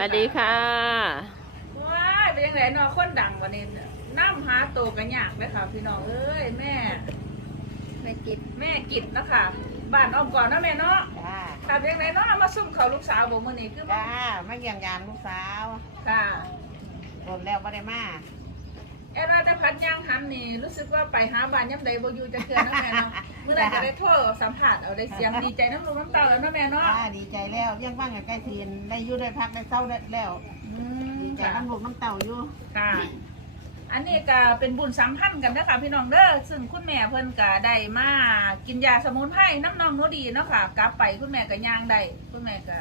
สวัสดีค่ะว้ายเป็นยังไงเนาะคนดังวันนี้น้ำหาโตวกันยากเลยค่ะ พี่น้องเอ้ยแม่ แม่กิดแม่กิดเนาะคะบ้านอ้อมก่อนเนาะแม่เนาะจ้าค่ะเป็นยังไงเนาะมาซุ่มเขาลูกสาวบอกมื่อนี้คือจ้ามาเยี่ยมยามลูกสาวค่ะโดนแล้วไม่ได้มาแอราดาพัดย่างหันนี่รู้สึกว่าไปหาบ้านย่ำใดบ่อยู่จะเทือนเนาะแม่เนาะเมื่อไหร่จะได้โทษสัมผัสเอาได้เสียงดีใจน้ำลมน้ำตาแล้วเนาะแม่เนาะจ้าดีใจแล้วยังว่างกับใกล้ทีนได้อยู่ได้พักได้เศร้าได้แล้วอืมดีใจค่ะน้ำลูกน้ำเต่าอยู่ค่ะอันนี้ก็เป็นบุญสัมพันธ์กันนะคะพี่น้องเด้อซึ่งคุณแม่เพิ่นก็ได้มากินยาสมุนไพรน้ำนองโนดีเนาะค่ะกลับไปคุณแม่ก็ย่างได้คุณแม่ก็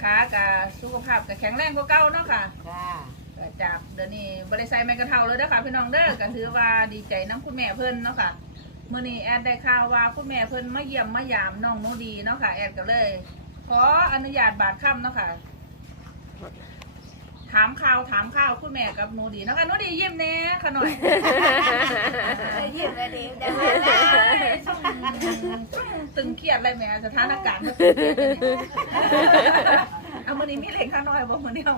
ขาก็สุขภาพก็แข็งแรงกว่าเก่าเนาะค่ะ จ้าก็จากเดี๋ยวนี้บริษัทแมกกระเทาเลยนะคะพี่น้องเด้อก็ถือว่าดีใจน้ำคุณแม่เพิ่นเนาะค่ะ มื่อนี้แอดได้ข่าวว่าคุณแม่เพิ่นมาเยี่ยมมายามน้องโนดีเนาะค่ะ แอดก็เลย ขออนุญาตบาดค่ำเนาะค่ะ ถามข่าวถามข่าวคุณแม่กับหนูดีเนาะคะหนูดียิ้มแน่ค่ะหน่อยยิ้มเลยดิได้ตึงเครียดอะไรแหม่สถานการณ์มันเอามื่อนี้มีเหล็กข้าน้อยบ่มื่อนี้เอา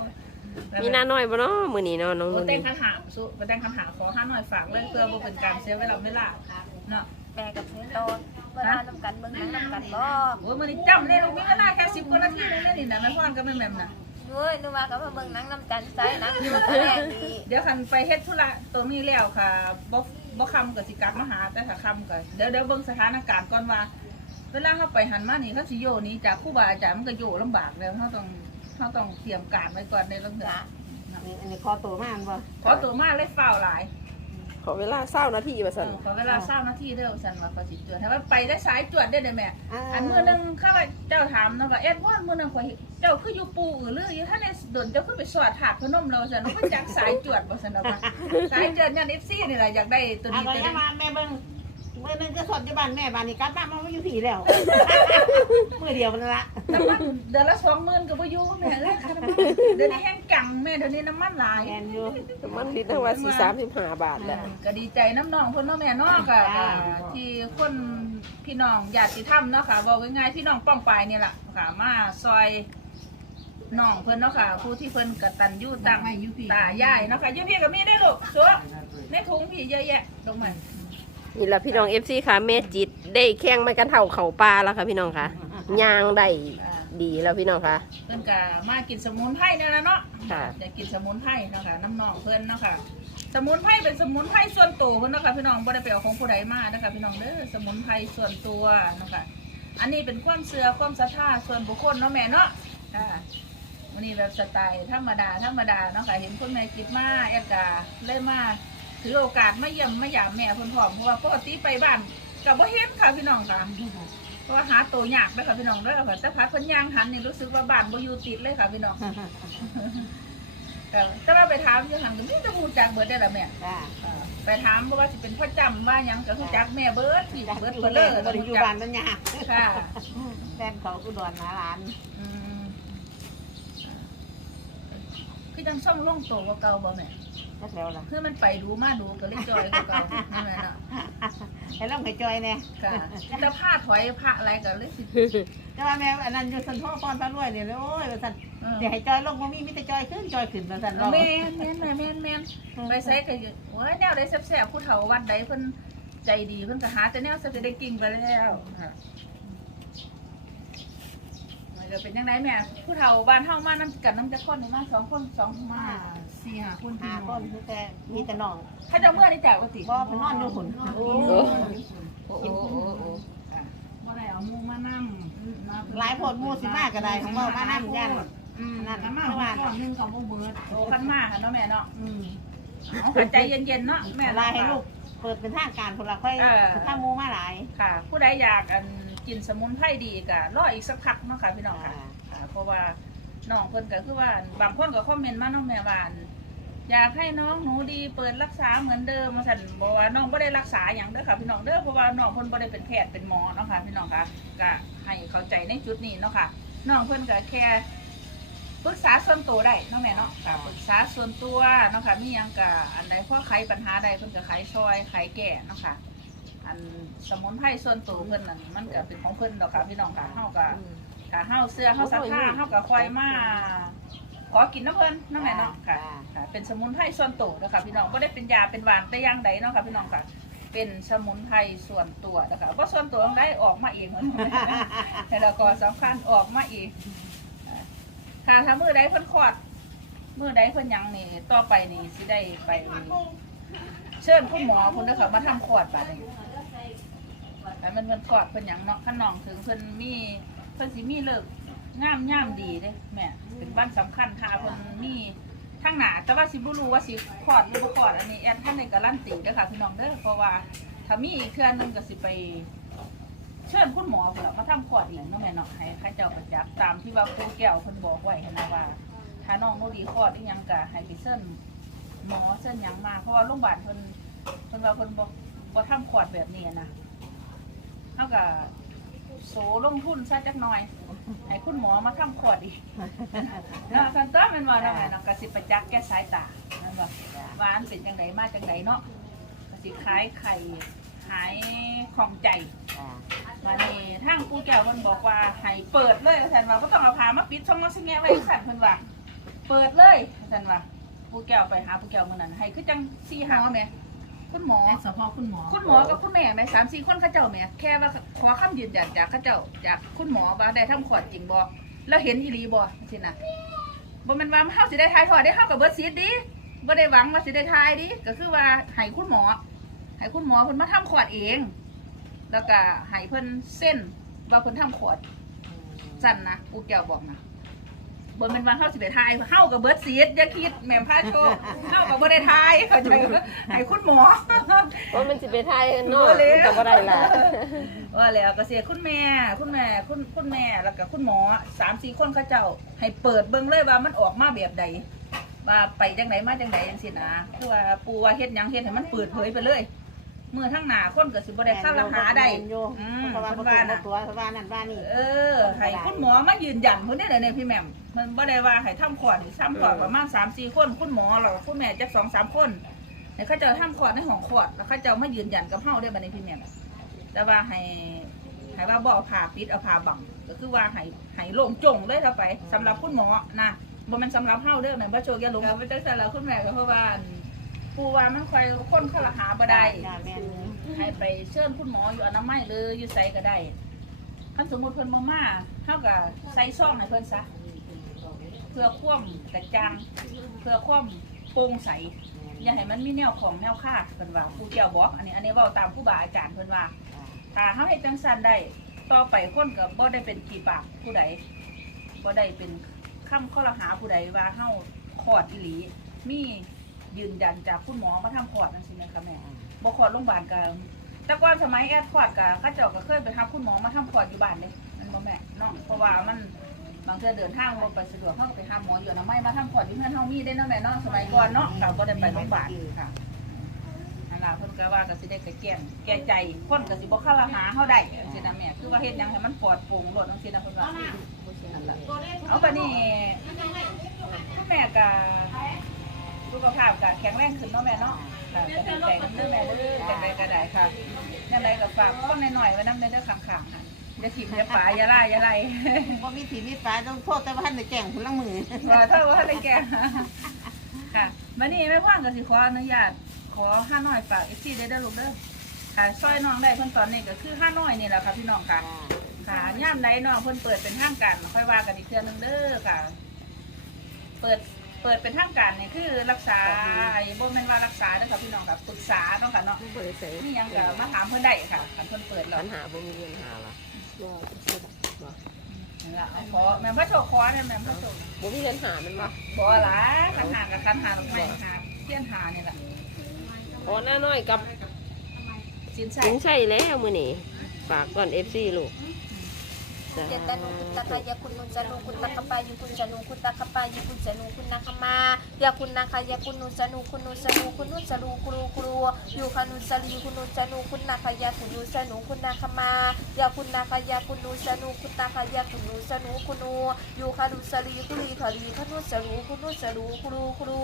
มีหน้าน้อยบ่เนาะมื้อนี้เนาะน้องโอ้นุ่นแต่งคำถามสุมาแต่งคำถามขอห้าหน่อยฝากเลยเพื่อบ่เป็นการเสียเวลาเวลา เนาะแม่กับพี่โตเวลาน้ำกันเบิ่งหนังน้ำกันบ่โอ้ยมื่อนี้จำเลยลูกมีเวลาแค่สิบกว่านาทีเลยนะนี่นะแม่พ่อนก็ไม่แม่มนะเฮ้ยหนูมากับมาเบิ่งหนังน้ำกันใส่หนังที่มันแสดงดีเดี๋ยวคันไปเฮ็ดธุระตรงนี้แล้วค่ะบ่บ่คำกับสิกลับมาหาแต่ถ้าคำก็เดี๋ยวเดี๋ยวเบิ่งสถานการณ์ก่อนว่า เวลาเขาไปหันมานี่เขาสิโยหนี้จากครูบาอาจารย์มันก็โยลำบากแล้วเขาต้องเขาต้องเตรียมการไว้ก่อนในเรื่องเดือจ้ะอันนี้อันนี้คอตัวมากบ่ขอตัวมาเลยเฝ้าวหลาย ขอเวลาเศร้านาทีว่าเอซั่นอขอเวลาเศร้านาทีเด้อสันว่าเขาสิจวดถ้าว่าไปได้สายจวดได้เลยแม่าอันมือหนึงข้าพเจ้าถามเนาะว่าเอ็ดว่ามือหนึงข่อยเจ้าคืออยู่ปูอือลืออยู่ท่านในดนเจ้าคือไปสวดถาดพนมเราสันว่าจากสายจวดบ่สันเอาว่าสายจวดยัน FC นี่แหละอยากได้ตัวเอานี้ไปตัวยันี้งมาแม่เบิ่งเมื่อนึงก็สดอยู่บ้านแม่บ้านนี้กลับบ้านมาไม่อยู่ผีแล้วเมื่อเดียวมันละน้ำมันเดือนละ20,000ก็บ่อยู่แม่เอ้ยค่ะน้ำมันเดี๋ยวนี้แห้งกังแม่เดี๋ยวนี้น้ำมันหลาย แอนอยู่ น้ำมันลิตรทั้งว่าสิ35บาทแหละก็ดีใจน้ำน้องเพิ่นเนาะแม่เนาะก็ก็ที่คนพี่น้องญาติธรรมเนาะค่ะเว้าง่ายๆพี่น้องป้องปายนี่ล่ะค่ะมาซอยน้องเพิ่นเนาะค่ะผู้ที่เพิ่นกตัญญูตั้งตายายเนาะค่ะอยู่พี่ก็มีได้ลูกสัวในถุงพี่เยอะแยะลงมา นี่ล่ะพี่น้อง FC ค่ะแม่จิตได้แข่งไม้กันเท่าเขาปลาแล้วค่ะพี่น้องค่ะย่างได้ดีแล้วพี่น้องค่ะ เพิ่นก็มากินสมุนไพรนี่ล่ะเนาะค่ะ อยากกินสมุนไพรเนาะค่ะน้ำน้องเพิ่นเนาะค่ะ สมุนไพรเป็นสมุนไพรส่วนตัวเพิ่นเนาะค่ะพี่น้องบ่ได้ไปเอาของผู้ใดมาเนาะค่ะพี่น้องเด้อสมุนไพรส่วนตัวเนาะค่ะ อันนี้เป็นความเชื่อความศรัทธาส่วนบุคคลเนาะแม่เนาะค่ะวันนี้แบบสไตล์ธรรมดาธรรมดาเนาะค่ะเห็นคุณแม่คิดมาแอดกาเลยมา ถือโอกาสมาเยี่ยมมาหยามแม่เพิ่นพร้อมเพราะว่าปกติไปบ้านก็บ่เห็นค่ะพี่น้องค่ะเพราะว่าหาตัวยากเลยค่ะพี่น้องเด้อค่ะแต่พักเพิ่นย่างหันนี่รู้สึกว่าบ้านบ่อยู่ติดเลยค่ะพี่น้องแต่แต่ว่าไปถามอยู่หันก็มีแต่ฮู้จักเบิดได้อล่ะแม่จ้าอ่าไปถามเพราะว่าสิเป็นพ่อจำว่าหยังก็ฮู้จักแม่เบิดที่จ้าเบิดอยู่เบิดเลเลยยบริอยู่บ้านนั่นยากค่ะแฟนเขาอุดรนาหลานอืมคือจังซ่องลงโตกว่าเก่าบ่แม่ ก็แล้วล่ะคือมันไปดูมาดูก็เลยจอยกว่าเก่านั่นแหละเนาะให้ลองให้จอยแน่ค่ะแต่ผ้าถอยผ้าอะไรก็เลยสิแต่ว่าแม่อันนั้นอยู่สันพ่อพรพระรวยเนี่ยโอ้ยว่าสันเออเดี๋ยวให้จอยลงบ่มีมีแต่จอยขึ้นจอยขึ้นว่าสันเราแม่นแม่นแม่นแม่นแม่นไปใส่ก็อยู่โอ้ยแนวได้แซ่บๆผู้เฒ่าวัดใดเพิ่นใจดีเพิ่นก็หาแต่แนวสิได้กินไปแล้ว ค่ะมันก็เป็นจังไดแม่ ผู้เฒ่าบ้านเฮามานํกันนํจักคนนี่มาสองคนสองมาสี่ห้าคนพี่หาน้คองนมีแต่มีแต่น้องถ้าจะเมื่อนี่จากว่าติบ่เพิ่นนอนอยู่หุ่นโอ้โอ้โอ้โอ้โอ้ว่าได้เอาหมูมานั่งหลายโพดหมู่สิมาก็ได้ของเว้ามานํยันอืมนั่นกันมาเมื่อวานก่อนหนึงกับบ่เบิดโอ้กันมาค่ะเนาะแม่เนาะอืมเอาใจเย็นๆเนาะแม่ลายให้ลูก เปิดเป็นทางการพุ่นละค่อยถ้าหมู่มาหลาย ค่ะ ผู้ใดอยากอันกินสมุนไพรดีก็รออีกสักพักเนาะค่ะพี่น้องค่ะ ค่ะเพราะว่าน้องเพิ่นก็คือว่าบางคนก็คอมเมนต์มาเน้องแม่วาอันอยากให้น้องหนูดีเปิดรักษาเหมือนเดิมมาสั่นบอกว่าน้องบ่ได้รักษาอย่างเด้อค่ะพี่น้องเด้อเพราะว่าน้องเพิ่นบ่ได้เป็นแพทย์เป็นหมอเนาะค่ะพี่น้องค่ะก็ให้เข้าใจในจุดนี้เนาะค่ะน้องเพิ่นก็แค่ ปรึกษาส่วนตัวได้เนาะแม่เนาะค่ะปรึกษาส่วนตัวเนาะค่ะมีหยังก็อันใดพอไขปัญหาใดเพิ่นก็ไขซอยไขแก้เนาะค่ะอันสมุนไพรส่วนตัวเพิ่นนั่นมันก็เป็นของเพิ่นดอกค่ะพี่น้องค่ะเฮาก็ค่ะเฮาเสื้อเฮาสัทธาเฮาก็คอยมาขอกินน้ำเพิ่นน้ำแม่เนาะค่ะค่ะ เป็นสมุนไพรส่วนตัวนะคะพี่น้องบ่ได้เป็นยาเป็นหวานแต่อย่างใดเนาะค่ะพี่น้องค่ะ เป็นสมุนไพรส่วนตัวนะคะบ่ส่วนตัวได้ออกมาเองแล้วก็สำคัญออกมาเอง ค่ะถ้ามือใดเพิ่นคลอดมือใดเพิ่นหยังนี่ต่อไปนี่สิได้ไป เชิญคุณหมอคุณเด้อค่ะมาทำคลอดบัดนี้แต่มันมันคลอดเพิ่นหยังเนาะขน้องถึงเพิ่นมีเพิ่นสิมีเลิกงามย่ามดีเด้แม่เป็นบ้านสำคัญค่ะเพิ่นมีทั้งหนาแต่ว่าสิบ่รู้ว่าสิคลอดหรือบ่คลอดอันนี้แอดท่านในการันตีเด้อค่ะพี่น้องเด้อเพราะว่าถ้ามีอีกเทื่อนึงก็สิไป เชิญคุณหมอพุ่นล่ะมาทำคลอดอีกเนาะแม่เนาะให้ข้าเจ้าประจักษ์ตามที่ว่าครูแก้วเพิ่นบอกไว้หั้นนะว่า ถ้าน้องโนดีคลอดอีหยังก็ให้ไปเชิญหมอเชิญหยังมาเพราะว่าโรงพยาบาลเพิ่นเพิ่นว่าเพิ่นบ่บ่ทำคลอดแบบนี้นะเฮาก็โสลงทุนซะจักหน่อย ให้คุณหมอมาทำคลอดอีกนะคันต้อแม่นว่าได้เนาะก็สิประจักษ์แก้สายตานั่นว่าว่าอันเป็นจังไดมาจังไดเนาะก็สิขายไข่หายของใจ มานี่ทางกูแก้วเพิ่นบอกว่าให้เปิดเลยสันว่าบ่ต้องเอาผ้ามาปิดช่องมาสิแงะไว้สั่นเพิ่นว่าเปิดเลยสันว่ากูแก้วไปหากูแก้วมื้อนั้นให้คือจังสี่หาแม่คุณหมอ แต่สพคุณหมอคุณหมอกับคุณแม่แม่สามสี่คนเขาเจ้าแม่แค่ว่าขอคำยืนยันจากเขาเจ้าจากคุณหมอว่าได้ทำขวดจริงบ่แล้วเห็นอีหลีบ่สินะบ่แม่นว่าเฮาสิได้ทายทอดได้เฮากับเบิดซีดดิบ่ได้หวังว่าสิได้ทายดิก็คือว่าให้คุณหมอให้คุณหมอเพิ่นมาทำขวดเอง แล้วก็ให้เพิ่นเส้นว่าเพิ่นทำขวดสั่นนะกูแก้วบอกนะบ่แม่นว่าเฮาสิได้ทายเฮากับเบิดซีดอย่าคิดแม่มพาโชคเฮากับบ่ได้ทายเข้าใจบ่ให้คุณหมอ เพราะมันสิไปไทยเนาะบ่แล้วมันก็บ่ได้ล่ะว่าแล้วก็เสียคุณแม่ คุณแม่คุณคุณแม่แล้วก็คุณหมอสามสี่คนเขาเจ้า ให้เปิดเบิ่งเลยว่ามันออกมาแบบใดว่าไปจังไหนมาจังไหนจังสินะคือว่าปูว่าเฮ็ดหยังเฮ็ดให้มันเปิดเผยไปเลยเมื่อทั้งหน้าคนก็สิบ่ได้เข้าราหาได้อืมเพราะว่าเพิ่นว่าว่าน่ะน่ะตัวเพราะว่านั่นว่านี่เออให้คุณหมอมายืนยันเพิ่นได้เลยเนี่ยพี่แหม่มมันบ่ได้ว่าให้ทำขอดซ้ำขอดประมาณ3-4คน คุณหมอแล้วก็คุณแม่จัก2-3คนให้เขาเจ้าทำขอดในห้องขอดแล้วเขาเจ้ามายืนยันกับเฮาได้บัดนี้พี่แหม่มแต่ว่าให้ให้ว่าบ่เอาผ้าปิดเอาผ้าบังก็คือว่าให้ให้โล่งจงเลยเข้าไปสำหรับคุณหมอนะบ่แม่นสำหรับเฮาเด้อแม่นบ่โชคอย่าหลงไปจังซั่นแล้วคุณแม่ก็เพราะว่าอั่น ปู่ว่ามันค่อยคนเขาละหาบ่ได้จ้าแม่นให้ไปเชิญคุณหมออยู่อนามัยหรืออยู่ไสก็ได้คันสมมุติเพิ่นบ่มาเฮาก็ใส่ซองให้เพิ่นซะเพื่อความกระจ่างเพื่อความโปร่งใส อย่าให้มันมีแนวของแนวค่าเพิ่นว่าปู่แก้วบอกอันนี้ อันนี้เว้าตามครูบาอาจารย์เพิ่นว่า ถ้าเฮาเฮ็ดจังซั่นได้ ต่อไปคนก็บ่ได้เป็นขี้ปากผู้ใดบ่ได้เป็นคำข้อละหาผู้ใดว่าเฮาคลอดอีหลีมี ยืนยันจากคุณหมอมาทำคลอดจังซี่แม่คะแม่บ่คลอดโรงพยาบาลก็แต่ก่อนสมัยแอดคลอดก็เขาเจ้าก็เคยไปหาคุณหมอมาทำคลอดอยู่บ้านเด้มันบ่แม่เนาะเพราะว่ามันบางเทื่อเดินทางบ่ไปสะดวกเฮาก็ไปหาหมออยู่อนามัยมาทำคลอดอยู่เฮือนเฮามีได้เนาะแม่เนาะสมัยก่อนเนาะก็ได้ไปโรงพยาบาลค่ะนั่นล่ะเพิ่นก็ว่าก็สิได้กระแก้มแก้ใจคนก็สิบ่เข้าละหาเฮาได้จังซี่นะแม่คือว่าเฮ็ดหยังให้มันปลอดโปร่งโลดจังซี่นะเพิ่นว่านั่นล่ะเอาบัดนี้คุณแม่ก็ สุขภาพก็แข็งแรงขึ้นเนาะแม่เนาะค่ะก็ดีใจนำเด้อแม่เด้อจังไดก็ได้ค่ะจังไดก็ฝากคนน้อยๆไว้นำเด้อข้างๆค่ะอย่าถิ่มอย่าปาอย่าล่าอย่าไล่บ่มีถีมีฟ้าต้องโทษแต่ว่าท่านได้แจ้งคนละมือว่าถ้าว่าได้แก่ค่ะบัดนี้แม่พ่างก็สิขออนุญาตขอห้าน้อยฝาก FC ได้เด้อลูกเด้อค่ะซอยน้องได้เพิ่นตอนนี้ก็คือห้าน้อยนี่แหละค่ะพี่น้องค่ะค่ะย่ามใดน้องเพิ่นเปิดเป็นทางการค่อยว่ากันอีกเทื่อนึงเด้อค่ะ เปิด เปิดเป็นทางการนี่คือรักษาไอ้บ่แม่นว่ารักษาเด้อค่ะพี่น้องค่ะปรึกษาเนาะค่ะเนาะบ่ได้ใส่นี่ยังก็มาถามเพิ่นได้ค่ะคันเพิ่นเปิดแล้วปัญหาบ่มีปัญหาล่ะบ่นั่นล่ะเอาขอแม่นพระโชคขอเนี่ยแม่นพระโชคบ่มีปัญหามันบ่บ่ล่ะคันหากับคันหาดอกไม้หาเทียนหานี่ล่ะพอหน้าน้อยกับสินใส่ถึงใช่แล้วมื้อนี้ฝากก่อน FC ลูกจ้า เจตนุคุณตะคายคุณนุจนุคุณตะคปายุคุณจนุคุณตะคปายุคุณจนุคุณนาคมายาคุณนาคายาคุณนุจนุคุณนุจนุคุณนุจนุครูครูอยู่คนุสลีคุณนุจนุคุณนาคายาคุณนุจนุคุณนาคมายาคุณนาคายาคุณนุจนุคุณนาคายาคุณนุจนุคุณนูอยู่คนุสลีคุลีคลีคานุจนุคุณนุจนุครูครู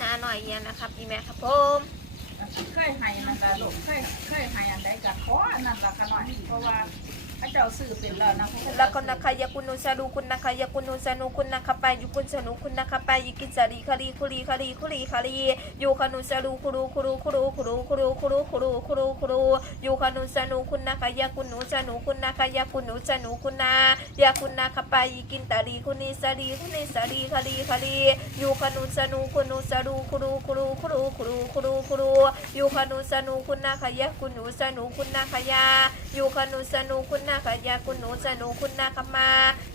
นาหน่อยเย็นนะครับอีแม่ครับผม เคยให้นั่นละลูกเคยเคยให้อันใดก็ขออันนั้นละกันหน่อยเพราะว่า พระเจ้าสื่อเป็นแล้วนะพระเจ้าละคนนักขยากุนุสารูคุณนักขยากุนุสานุคุณนักขนาคยาคุณหนูสนูคุณนาคมา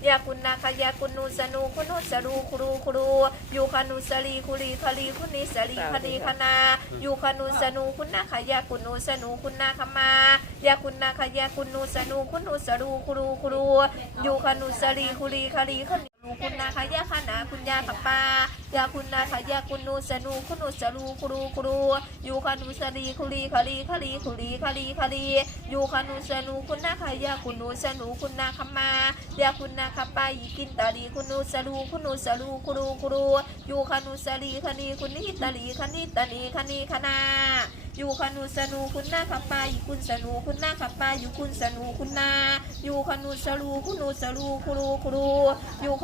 ยาคุณนาคยาคุณหนูสนูคุณหนูสรูครูครูอยู่คานุสรีคุรีคลีคุณนิสรีคดีคณาอยู่คานุสนูคุณนาคยาคุณหนูสนูคุณนาคมายาคุณนาคยาคุณหนูสนูคุณหนูสรูครูครูอยู่คานุสรีคุรีคลีคุ คุณนาคะยาคะนาคุณยาขับปายาคุณนาคะยาคุณนูสนูคุณนูสรูครูครูอยู่คานูสรีคุรีคารีคารีคุรีคารีคารีอยู่คานูสนูคุณนาคะยาคุณนูสนูคุณนาคมายาคุณนาคับปายีกินตาลีคุณนูสรูคุณนูสรูครูครูอยู่คานูสรีคณีคุณนิตาลีคณิตาลีคณีคนาอยู่คนูสนูคุณหน้าขับปาอยู่คุณสนูคุณหน้าขับปาอยู่คุณสนูคุณนาอยู่คนูสรูคุณนูสรูครูครูอยู่ค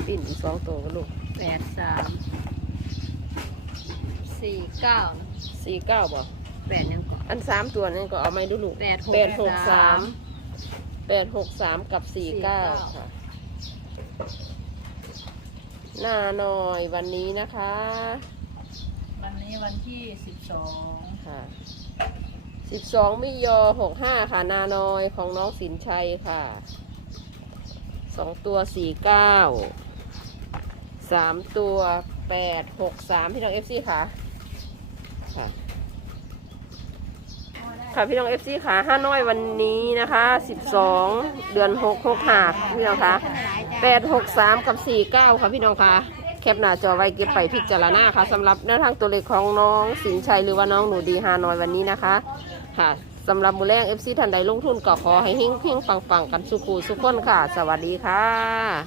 ปิ่นอีกสองตัวกันลูกแปดสามสี่เก้าสี่เก้าบ่แปดยังก่อน อันสามตัวนั่นก็เอาไม่ดูลูกแปดหกแปดหกสามสามแปดหกสามกับสี่เก้าสี่เก้าค่ะหน้าหน่อยวันนี้นะคะ วันนี้วันที่สิบสองค่ะสิบสองมิยอหกห้าค่ะนาน้อยของน้องสินชัยค่ะสองตัวสี่เก้า สามตัวแปดหกสามพี่น้องเอฟซีค่ะ ค่ะ ค่ะพี่น้องเอฟซีค่ะห้าน้อยวันนี้นะคะสิบสองเดือนหกหกหาพี่น้องคะแปดหกสามกับสี่เก้าค่ะพี่น้องคะแคปหน้าจอไว้เก็บไปพิจารณาค่ะสำหรับแนวทางตัวเลขของน้องสินชัยหรือว่าน้องหนูดีฮานอยวันนี้นะคะ ค่ะสำหรับมูแรงเอฟซีทันใดลงทุนก็ขอให้เฮงเฮงปังปังๆกันสุขูสุขคนค่ะ สวัสดีค่ะ